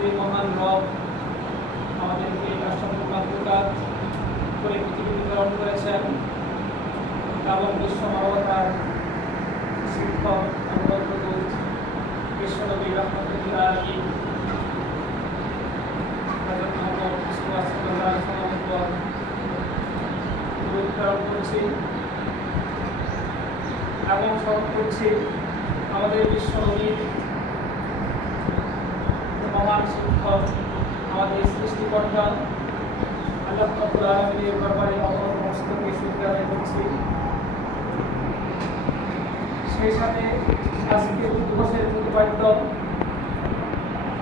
যে মহান রব আমাদেরকে অসংখ্য মাতৃকাত করে পৃথিবীতে প্রেরণ করেছেন এবং বিশ্ব মানবতার শিক্ষক অনুরোধ বিশ্বনবী রহমতুল্লাহ আলাইহি হযরত মুহাম্মদ মুস্তাফা সাল্লাল্লাহু আলাইহি ওয়াসাল্লামের উপর দরুদ প্রেরণ করছি এবং স্মরণ করছি আমাদের বিশ্বনবীর মহান শিক্ষক আমাদের সৃষ্টিকর্তা আল্লাহ রাব্বুল আলামিনের দরবারে অবনত মস্তকে শুকরিয়া আদায় করছি। সেই সাথে আজকে দিবসের প্রতিপাদ্য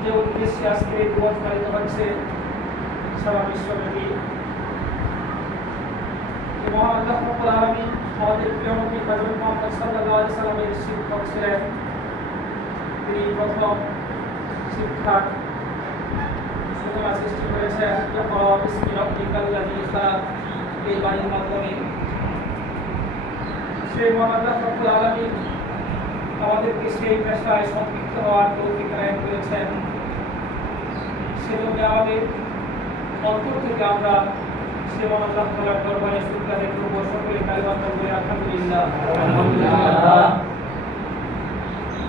যে উদ্দেশ্যে আজকে এই দিবস পালিত হচ্ছে সারা বিশ্বব্যাপী, মহান আল্লাহ রাব্বুল আলামিন আমাদের প্রিয় নবী হযরত মুহাম্মদ সাল্লাল্লাহু আলাইহি সাল্লামের শিক্ষক ছিলেন। তিনি প্রথম শিক্ষা সৃষ্টি করেছেন এই বাণীর মাধ্যমে। সেই মহান আল্লাহ রাব্বুল আলামিন আমাদেরকে সেই পেশায় সম্পৃক্ত হওয়ার তৌফিক দান করেছেন। সেজন্য আমাদের অন্তর থেকে আমরা সে মহান আল্লাহ তাআলার দরবারে শুকরিয়া আদায় করব। সকলে কালিমাত বলে আলহামদুলিল্লাহ।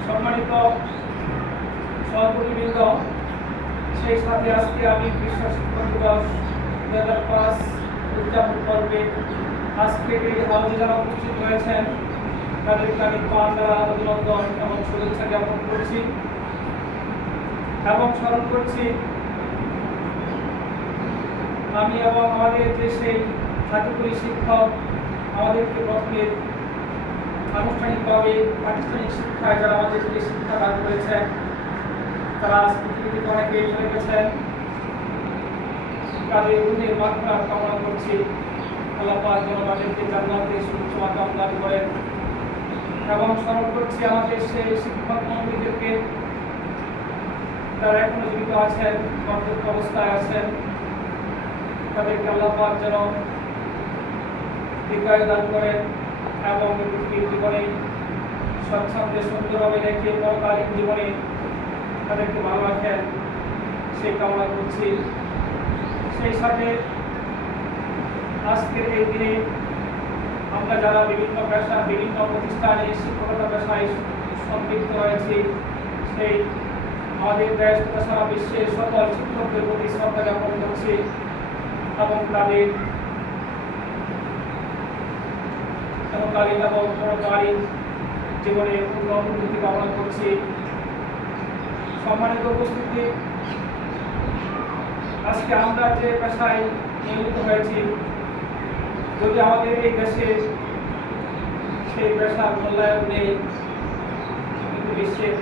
সম্মানিত সহকর্মীবৃন্দ, সেই সাথে আজকে আমি বিশ্ব শিক্ষক দিবস 2005 উদযাপন করবে আজকে এই হাউজে যারা উপস্থিত হয়েছেন তাদেরকে আমি পান্ডারা অভিনন্দন এবং শুভেচ্ছা জ্ঞাপন করছি এবং স্মরণ করছি আমি এবং আমাদের যে সেই জাতীয় শিক্ষক আমাদেরকে প্রথমে আনুষ্ঠানিকভাবে প্রাতিষ্ঠানিক শিক্ষায় যারা আমাদেরকে শিক্ষা দান করেছেন তারা আজ পৃথিবীতে অনেকে চলে গেছেন, তাদের রুহের মাগফিরাত কামনা করছি। আল্লাহ পাক যেন তাদেরকে জান্নাতে সুউচ্চ মাকাম দান করেন এবং স্মরণ করছি আমাদের সেই শিক্ষক মণ্ডলীদেরকে যারা এখনো জীবিত আছেন, কর্তব্য অবস্থায় আছেন, তাদেরকে আল্লাহ পাক যেন দীর্ঘায়ু দান করেন এবং পৃথিবীর জীবনে স্বচ্ছন্দে সুন্দরভাবে রেখে পরকালীন জীবনে তাদেরকে ভালো রাখেন সেই কামনা করছি। সেই সাথে আজকের এই দিনে আমরা যারা বিভিন্ন পেশা বিভিন্ন প্রতিষ্ঠানে শিক্ষকতা পেশায় সম্পৃক্ত হয়েছি সেই আমাদের দেশ তথা সারা বিশ্বের সকল শিক্ষকদের প্রতি শ্রদ্ধা জ্ঞাপন করছি এবং তাদের সমকালীন এবং পরকালীন জীবনে উন্নতি কামনা করছি। সম্মানিত উপস্থিতি, আজকে আমরা যে পেশায় নিয়োজিত হয়েছি যদি আমাদের এই দেশে সেই পেশার মূল্যায়ন নেই, কিন্তু বিশ্বের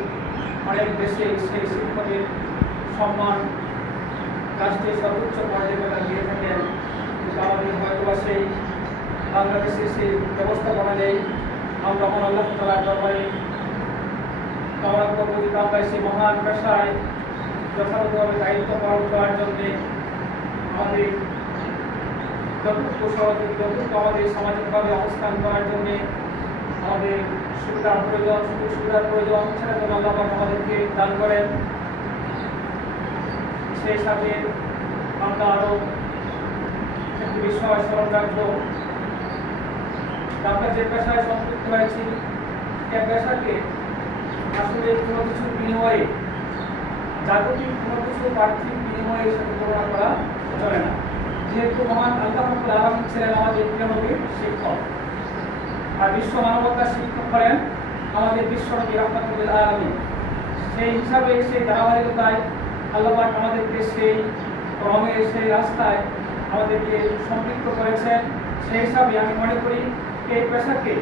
অনেক দেশে সেই শিক্ষকের সম্মান রাষ্ট্রের সর্বোচ্চ পর্যায়ে দিয়ে থাকেন, কিন্তু আমাদের হয়তো সেই বাংলাদেশে সেই ব্যবস্থাপনা নেই। আমরা মহান আল্লাহ তাআলার দরবারে কামনা করব যে আমরা সেই মহান পেশায় যথাযথভাবে দায়িত্ব পালন করার জন্য আমাদের যতটুকু সহযোগিতা আমাদের সামাজিকভাবে অবস্থান করার জন্য আমাদের সুবিধার প্রয়োজন, সুযোগ সুবিধার প্রয়োজন, সেটা যেন আল্লাহ পাক আমাদেরকে দান করেন। সেই সাথে আমরা আরও একটি বিষয় স্মরণ রাখবো, আমরা যে পেশায় সম্পৃক্ত হয়েছি এই পেশাকে আসলে কোনো কিছুর বিনিময়ে, জাগতিক কোনো কিছু পার্থিব বিনিময়ে সাথে তুলনা করা চলে না। যেহেতু মহান আল্লাহ রাব্বুল আলামিন ছিলেন আমাদের প্রিয় নবীর শিক্ষক আর বিশ্ব মানবতার শিক্ষক করেন আমাদের বিশ্বনবী রহমতুল আলামিন। সেই হিসাবে সেই ধারাবাহিকতায় আল্লাহ পাক আমাদেরকে সেই রঙের সেই রাস্তায় আমাদেরকে সম্পৃক্ত করেছেন। সেই হিসাবে আমি মনে করি এই পেশাকে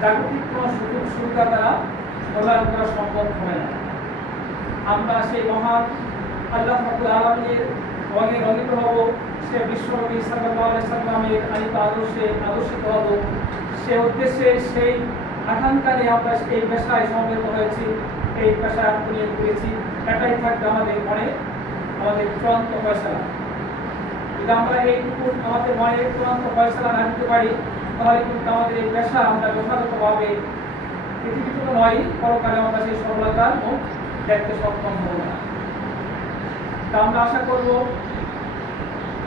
জাগতিক কোনো সুযোগ সুবিধা দ্বারা মূল্যায়ন করা সম্ভব হয় না। আমরা সেই মহান আল্লাহ রাব্বুল আলামিনের রঙে রঙিত হব, সে বিশ্বনবী সাল্লাল্লাহু আলাইহি সাল্লামের আনিত আদর্শে আদর্শিত হব, সে উদ্দেশ্যে সেই আকাঙ্ক্ষা নিয়ে আমরা এই পেশায় সমবেত হয়েছি, এই পেশায় আত্মনিয়োগ করেছি। এটাই থাকবে আমাদের মনে আমাদের চূড়ান্ত ফয়সালা। যদি আমরা এইটুকু আমাদের মনে চূড়ান্ত ফয়সালা না দিতে পারি তাহলে কিন্তু আমাদের এই পেশা আমরা যথাযথভাবে পৃথিবীতে নয় পরকালে আমরা সেই সফলতার মুখ দেখতে সক্ষম হব না। তা আমরা আশা করব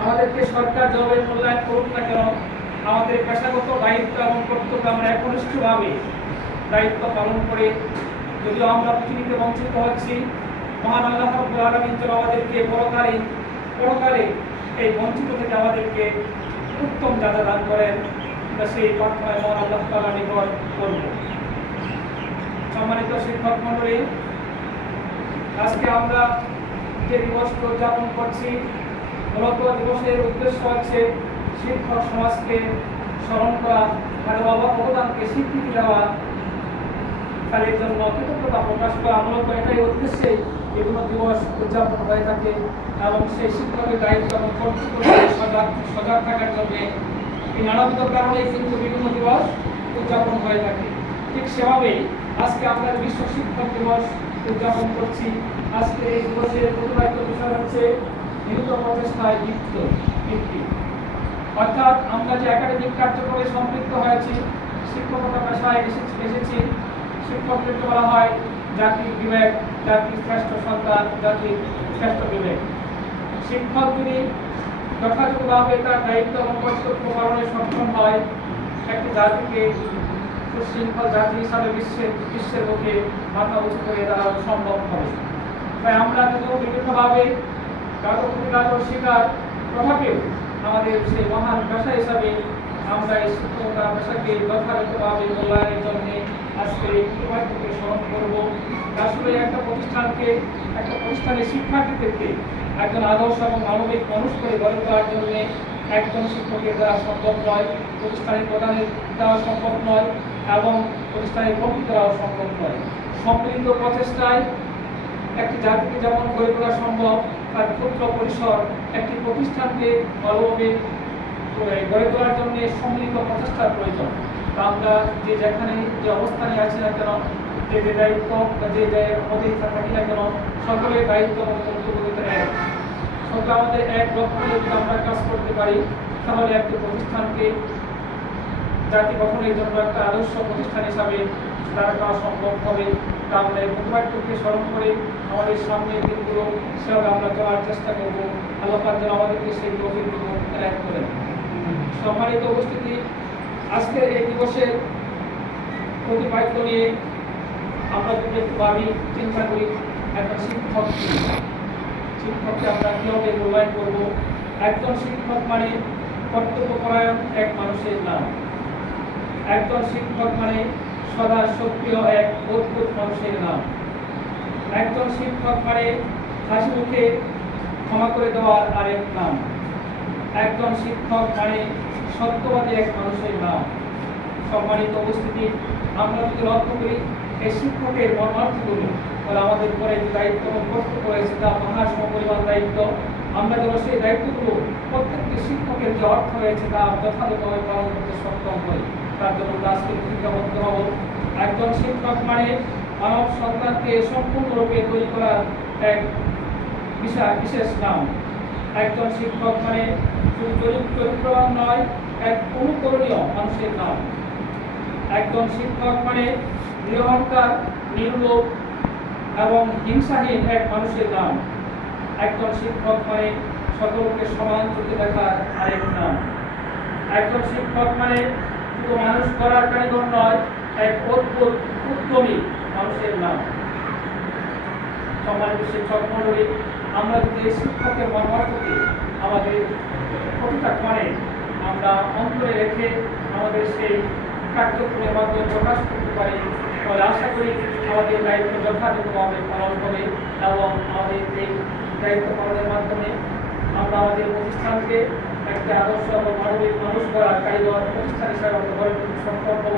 আমাদেরকে সরকার জলবায়ু মূল্যায়ন করুক না কেন, আমাদের পেশাগত দায়িত্ব এবং কর্তব্য আমরা একনিষ্ঠভাবে দায়িত্ব পালন করে, যদিও আমরা পৃথিবীতে বঞ্চিত হচ্ছি, মহান আল্লাহ রাব্বুল আলামিন যেন আমাদেরকে পরকালে এই বঞ্চিত থেকে আমাদেরকে উত্তম যাজা দান করেন, সেই প্রার্থনায় মহান আল্লাহ তাআলার নিকট করব। সম্মানিত শিক্ষক মণ্ডলী, আজকে আমরা যে দিবসটি উদযাপন করছি, মূলত দিবসের উদ্দেশ্য হচ্ছে শিক্ষক সমাজকে স্মরণ করা, তাদের অবদানকে স্বীকৃতি দেওয়া, তাদের জন্য কৃতজ্ঞতা প্রকাশ করা। মূলত এটাই উদ্দেশ্যে বিভিন্ন দিবস উদযাপন হয়ে থাকে এবং সেই শিক্ষকের দায়িত্ব এবং কর্তব্য সজাগ থাকার জন্য এই নানাবিধ কারণে কিন্তু বিভিন্ন দিবস উদযাপন হয়ে থাকে। ঠিক সেভাবেই আজকে আমরা বিশ্ব শিক্ষক দিবস উদযাপন করছি। আজকে এই দিবসের প্রতিপাদ্য বিষয় হচ্ছে নিহিত প্রচেষ্টায় ভিত্তি, অর্থাৎ আমরা যে একাডেমিক কার্যক্রমে সম্পৃক্ত হয়েছি, শিক্ষকতা পেশায় এসেছি, শিক্ষকদেরকে বলা হয় জাতির বিবেক, জাতির শ্রেষ্ঠ সন্তান, জাতির শ্রেষ্ঠ বিবেক। শিক্ষক যদি যথাযথভাবে তার দায়িত্ব এবং কর্তব্য পালনে সক্ষম হয়, একটি জাতিকে সুশৃঙ্খল জাতি হিসাবে বিশ্বের মুখে মাথা উঁচু করে দাঁড়ানো সম্ভব হবে। তাই আমরা যদিও বিভিন্নভাবে গাদর শিকার প্রভাবেও আমাদের সেই মহান পেশা হিসাবে আমরা এই শিক্ষকতা পেশাকে যথাযথভাবে মূল্যায়নের জন্য আজকে এই প্রতিবাদকে স্মরণ করব। আসলে একটা প্রতিষ্ঠানের শিক্ষার্থীদেরকে একজন আদর্শ এবং মানবিক মানুষ করে গড়ে তোলার জন্য একজন শিক্ষকের দ্বারা সম্ভব নয়, প্রতিষ্ঠানের প্রধানের দ্বারা সম্ভব নয় এবং প্রতিষ্ঠানের কমিটি দ্বারাও সম্ভব নয়। সম্মিলিত প্রচেষ্টায় একটি জাতিকে যেমন গড়ে তোলা সম্ভব, তার ক্ষুদ্র পরিসর একটি প্রতিষ্ঠানকে ভালোভাবে গড়ে তোলার জন্য সম্মিলিত প্রচেষ্টার প্রয়োজন। তা আমরা যেখানে যে অবস্থানে আছি না কেন, যে দায়িত্ব যে পদে থাকি না কেন, সকলের দায়িত্ব এবং কর্তব্য এক। সকলে আমাদের এক লক্ষ্য যদি আমরা কাজ করতে পারি, তাহলে একটি প্রতিষ্ঠানকে জাতি গঠনের জন্য একটা আদর্শ প্রতিষ্ঠান হিসাবে দাঁড় করা সম্ভব হবে। তা আমরা এই প্রতিবাদকে স্মরণ করে আমাদের সামনের দিনগুলো সেভাবে আমরা চলার চেষ্টা করবো। আল্লাহ পাক যেন আমাদেরকে সেই তৌফিকটুকু এনায়েত করেন। সম্মানিত উপস্থিতি, আজকের এই দিবসের প্রতিপাদ্য নিয়ে আমরা যদি একটু ভাবি, চিন্তা করি, একজন শিক্ষককে আমরা কীভাবে মূল্যায়ন করবো। একজন শিক্ষক মানে কর্তব্যপরায়ণ এক মানুষের নাম। একজন শিক্ষক মানে সদা সক্রিয় এক অদ্ভুত মানুষের নাম। একজন শিক্ষক মানে হাসি মুখে ক্ষমা করে দেওয়ার আরেক নাম। একজন শিক্ষক মানে সত্যবাদী এক মানুষের নাম। সম্মানিত উপস্থিতি, আমরা যদি লক্ষ্য করি এই শিক্ষকের মর্মার্থগুলো, তাহলে আমাদের উপরে যে দায়িত্ব এবং কর্তব্য রয়েছে তা মহাসমপরিমাণ দায়িত্ব। আমরা যেন সেই দায়িত্বগুলো প্রত্যেকটি শিক্ষকের যে অর্থ রয়েছে তা যথাযথভাবে পালন করতে সক্ষম হই, তার জন্য আজকে ভূমিকাবদ্ধ হব। একজন শিক্ষক মানে মানব সন্তানকে সম্পূর্ণরূপে তৈরি করার এক বিশেষ নাম। একজন শিক্ষক মানে শুধু চরিত্রবান নয়, এক অনুকরণীয় মানুষের নাম। একজন শিক্ষক মানে নিরহংকার, নির্লোভ এবং হিংসাহীন এক মানুষের নাম। একজন শিক্ষক মানে সকলকে সমান চোখে দেখার আরেক নাম। একজন শিক্ষক মানে শুধু মানুষ করার কারিগর নয়, এক অদ্ভুত উদ্যমী মানুষের নাম। সম্মানিত শিক্ষক মণ্ডলী, আমরা যদি এই শিক্ষকের মর্মার্থকে আমাদের প্রতিটা ক্ষণে আমরা অন্তরে রেখে আমাদের সেই কার্যক্রমের মাধ্যমে প্রকাশ করতে পারি, তাহলে আশা করি আমাদের দায়িত্ব যথাযথভাবে পালন হবে এবং আমাদের এই দায়িত্ব পালনের মাধ্যমে আমরা আমাদের প্রতিষ্ঠানকে একটা আদর্শ এবং মানবিক মানুষ গড়ার কারিগর প্রতিষ্ঠান হিসাবে আমরা গড়ে তুলতে সক্ষম হব।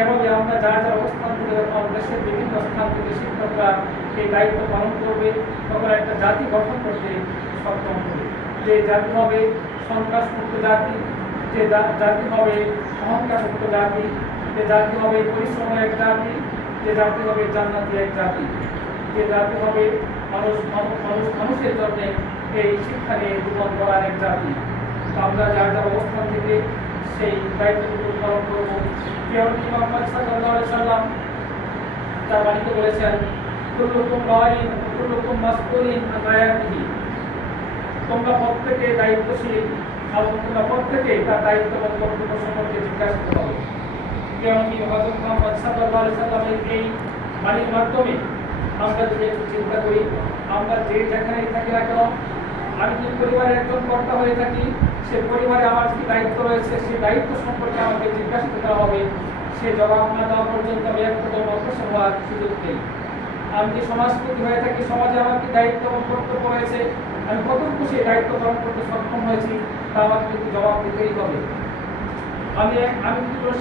এভাবে আমরা যার অবস্থান থেকে দেশের বিভিন্ন স্থান থেকে শিক্ষকরা এই দায়িত্ব পালন করবে, তখন একটা জাতি গঠন করতে সক্ষম হবে। যে জাতি হবে সন্ত্রাসমুক্ত জাতি, যে জাতি হবে অহংকারমুক্ত জাতি, যে জাতি হবে পরিশ্রমের এক জাতি, যে জাতি হবে জান্নাতি এক জাতি, যে জাতি হবে মানুষের জন্য এই শিক্ষা নিয়ে জীবন গড়ার এক জাতি। আমরা যার অবস্থান থেকে সেই দায়িত্বগুলো পালন করবো। মুহাম্মদ সাল্লাল্লাহু আলাইহি সাল্লাম তার বাণীতে বলেছেন, কুল্লুকুম রাইন কুল্লুকুম মাসউলিন আন রাইয়াতিহি, তোমরা প্রত্যেকে দায়িত্বশীল এবং তোমরা প্রত্যেকে তার দায়িত্ব এবং কর্তব্য সম্পর্কে জিজ্ঞাসা করতে হবে। কেনকি হযরত মুহাম্মদ সাল্লাল্লাহু আলাইহি সাল্লামের এই বাণীর মাধ্যমে আমরা যদি একটু চিন্তা করি, আমরা যে যেখানেই থাকি না কেন, আমি যদি পরিবারের একজন কর্তা হয়ে থাকি, সে পরিবারে আমার কি দায়িত্ব রয়েছে, সেই দায়িত্ব সম্পর্কে আমাকে জিজ্ঞাসা করতে হবে। সে জবাব না দেওয়া পর্যন্ত আমি এক কদম অগ্রসর হওয়ার সুযোগ নেই। আমি যে সমাজপতি হয়ে থাকি, সমাজে আমার কি দায়িত্ব এবং কর্তব্য রয়েছে, আমি কতটুকু সেই দায়িত্ব পালন করতে সক্ষম হয়েছি, তা আমাকে কিন্তু জবাব দিতেই হবে। আমি যদি কোনো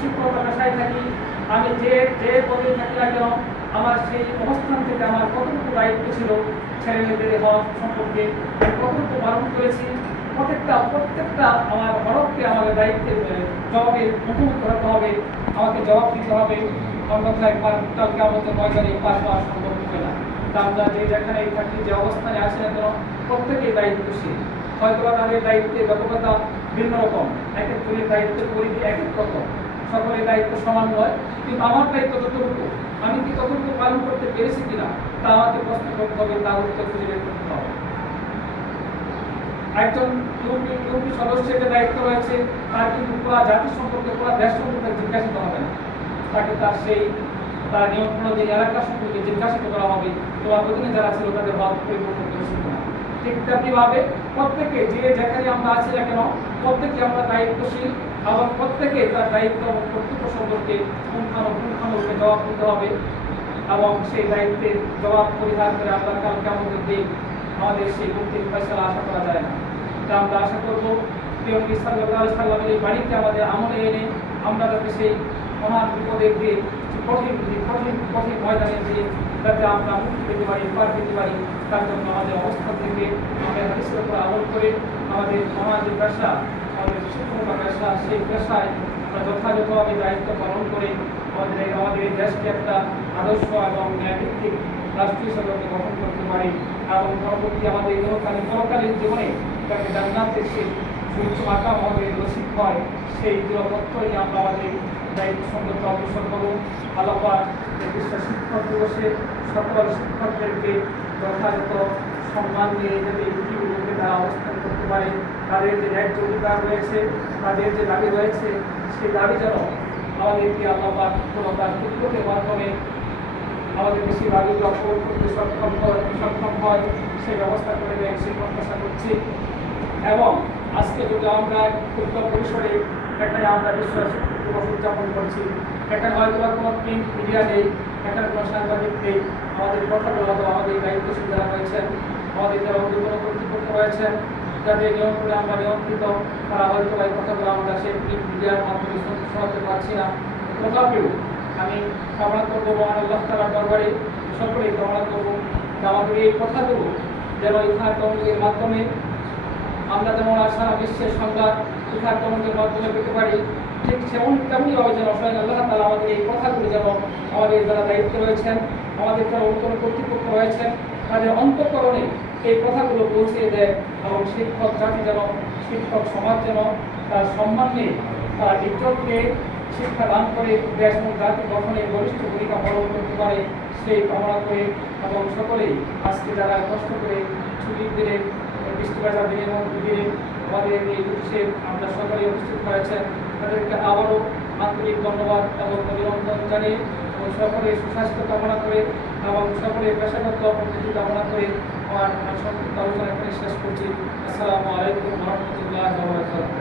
শিক্ষকতা পেশায় থাকি, আমি যে পদে থাকি না কেন, আমার সেই অবস্থান থেকে আমার কতটুকু দায়িত্ব ছিল ছেলে মেয়েদের হক সম্পর্কে আমি কতটুকু পালন করেছি, প্রত্যেকটা আমার হরফকে আমাদের দায়িত্বের জবাবের মুখোমুখি হতে হবে, আমাকে জবাব দিতে হবে। অন্যথায় কালকে আমাদের ময়দানে পাশ হওয়া সম্ভব হবে না। তা আমরা যে যেখানেই থাকি, যে অবস্থানে আছি না কেন, প্রত্যেকেই দায়িত্বশীল। হয়তো তাদের দায়িত্বের ব্যাপকতা ভিন্ন রকম, এক একজনের দায়িত্বের পরিধি এক এক রকম, সকলের দায়িত্ব সমান নয়। কিন্তু আমার দায়িত্ব যতটুকু, আমি কি ততটুকু পালন করতে পেরেছি কিনা, তা আমাকে প্রশ্ন করতে হবে, তার উত্তর খুঁজে বের করতে হবে। একজন ইউপি সদস্যের যে দায়িত্ব রয়েছে, তার কিন্তু পুরো জাতি সম্পর্কে, পুরো দেশ সম্পর্কে জিজ্ঞাসিত হবে না, তাকে তার নিয়ন্ত্রণাধীন এলাকা সম্পর্কে জিজ্ঞাসিত করা হবে, তোমার অধীনে যারা ছিল তাদের হক পরিবর্তন করেছিল কিনা। ঠিক তেমনিভাবে প্রত্যেকে যে যেখানে আমরা আছি না কেন, প্রত্যেকে আমরা দায়িত্বশীল এবং প্রত্যেকে তার দায়িত্ব এবং কর্তব্য সম্পর্কে পুঙ্খানুপুঙ্খানুরূপে জবাব দিতে হবে। এবং সেই দায়িত্বের জবাব পরিহার করে আমরা কালকে আমাদের দিন আমাদের সেই মুক্তির ফয়সালা আশা করা যায় না। তা আমরা আশা করবো নবী সাল্লাল্লাহু আলাইহি সাল্লামের এই বাণীকে আমাদের আমলে এনে আমরা যাতে সেই মহান বিপদে দিয়ে কঠিন ময়দানে দিয়ে যাতে আমরা মুক্তি পেতে পারি, পার পেতে পারি, তার জন্য আমাদের অবস্থান থেকে আমরা হাদিসের উপর আমল করে আমাদের সমাজের পেশা, আমাদের শিক্ষকতা পেশা, সেই পেশায় আমরা যথাযথভাবে দায়িত্ব পালন করে আমাদের এই দেশকে একটা আদর্শ এবং ন্যায়ভিত্তিক রাষ্ট্র হিসেবে গঠন করতে পারি এবং পরবর্তী আমাদের পরকালীন জীবনে তাকে জান্নাতের সেই সুউচ্চ মাকাম হবে, নসিব হয়, সেই দৃঢ়তত্ত্বই আমরা আমাদের দায়িত্ব সম্পর্কে অগ্রসর করব। আল্লাহ পাক বিশ্ব শিক্ষক দিবসে সকল শিক্ষকদেরকে যথাযথ সম্মান নিয়ে যাতে এই পৃথিবীতে তারা অবস্থান করতে পারে, তাদের যে ন্যায্য অধিকার রয়েছে, তাদের যে দাবি রয়েছে, সেই দাবি যেন আমাদেরকে আল্লাহ পাক কোনো তার পুত্রদের মাধ্যমে আমাদের সেই দাবিগুলো পূরণ করতে সক্ষম হয়, সেই ব্যবস্থা করে দেয়, সেই প্রত্যাশা করছি। এবং আজকে যদি আমরা ক্ষুদ্র পরিসরে এখানে আমরা বিশ্ব শিক্ষক দিবস উদযাপন করছি, এখানে হয়তো কোনো প্রিন্ট মিডিয়া নেই, এখানে কোনো সাংবাদিক নেই, আমাদের কথাগুলো হয়তো আমাদের দায়িত্বশীল যারা রয়েছেন, আমাদের যারা অভিজ্ঞতা কর্তৃপক্ষ রয়েছেন, যাদের নিয়ন্ত্রণে আমরা নিয়ন্ত্রিত, তারা হয়তো এই কথাগুলো আমরা সেই প্রিন্ট মিডিয়ার মাধ্যমে শোনাতে পারছি না। তথাপিও আমি কামনা করবো মহান আল্লাহ তাআলার দরবারে, সকলেই কামনা করবো যে আমাদের এই কথাগুলো যেন ইফতার কমিটির মাধ্যমে আমরা যেমন সারা বিশ্বের সংবাদ ইফতার কমিটির মাধ্যমে পেতে পারি, ঠিক তেমনিভাবে যেন স্বয়ং আল্লাহ তাআলা আমাদের এই কথাগুলো যেন আমাদের যারা দায়িত্ব রয়েছেন, আমাদের যারা উত্তর কর্তৃপক্ষ রয়েছেন, তাদের অন্তঃকরণে এই কথাগুলো পৌঁছে দেয় এবং শিক্ষক জাতি যেন, শিক্ষক সমাজ যেন তার সম্মান নিয়ে, তার ইজ্জত নিয়ে শিক্ষা দান করে দেশ এবং জাতি গঠনে বলিষ্ঠ ভূমিকা পালন করতে পারে, সেই কামনা করে এবং সকলেই আজকে যারা কষ্ট করে ছুটির দিনে, বৃষ্টিবাজার দিনে আমাদের এই দেশে আমরা সকলেই উপস্থিত হয়েছেন, তাদেরকে আবারও আন্তরিক ধন্যবাদ এবং অভিনন্দন জানিয়ে এবং সকলের সুস্বাস্থ্য কামনা করে এবং সকলের পেশাগত অগ্রগতি কামনা করে আমার সংক্ষিপ্ত আলোচনা এখানে শেষ করছি। আসসালামু আলাইকুম ওয়া রাহমাতুল্লাহি ওয়া বারাকাতুহু।